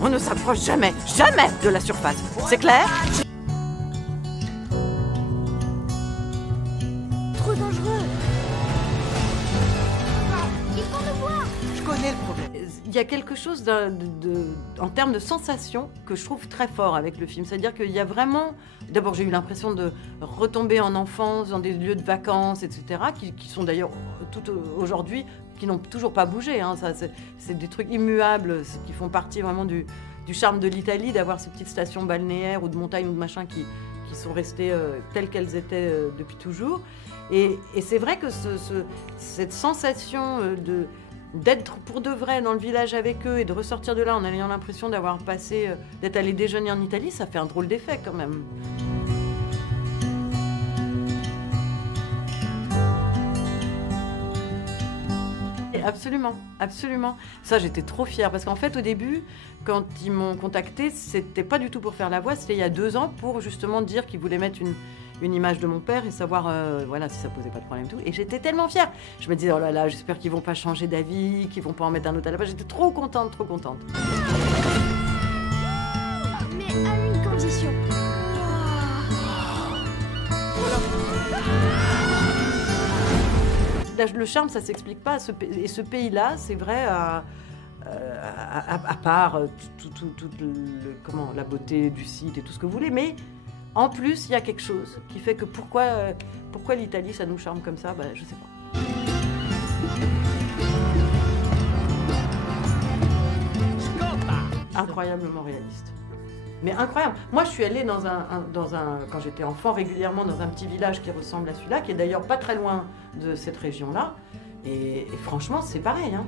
On ne s'approche jamais, jamais de la surface. C'est clair? Trop dangereux. Ils vont nous voir. Je connais le problème. Il y a quelque chose en termes de sensation que je trouve très fort avec le film. C'est-à-dire qu'il y a vraiment... D'abord, j'ai eu l'impression de retomber en enfance, dans des lieux de vacances, etc., qui sont d'ailleurs, tout aujourd'hui, qui n'ont toujours pas bougé. Hein. C'est des trucs immuables, qui font partie vraiment du charme de l'Italie, d'avoir ces petites stations balnéaires ou de montagnes ou de machins qui sont restées telles qu'elles étaient depuis toujours. Et c'est vrai que cette sensation d'être pour de vrai dans le village avec eux et de ressortir de là en ayant l'impression d'avoir passé, d'être allé déjeuner en Italie, ça fait un drôle d'effet quand même. Absolument, absolument. Ça, j'étais trop fière parce qu'en fait, au début, quand ils m'ont contactée, c'était pas du tout pour faire la voix, c'était il y a 2 ans pour justement dire qu'ils voulaient mettre une image de mon père et savoir voilà, si ça posait pas de problème et tout. Et j'étais tellement fière. Je me disais, oh là là, j'espère qu'ils vont pas changer d'avis, qu'ils vont pas en mettre un autre à la place. J'étais trop contente, trop contente. Mais à une condition. Le charme, ça s'explique pas. Et ce pays-là, c'est vrai, à part comment, la beauté du site et tout ce que vous voulez, mais en plus, il y a quelque chose qui fait que pourquoi l'Italie, ça nous charme comme ça, bah, je sais pas. Incroyablement réaliste. Mais incroyable. Moi, je suis allée quand j'étais enfant, régulièrement dans un petit village qui ressemble à celui-là, qui est d'ailleurs pas très loin de cette région-là. Et franchement, c'est pareil, hein.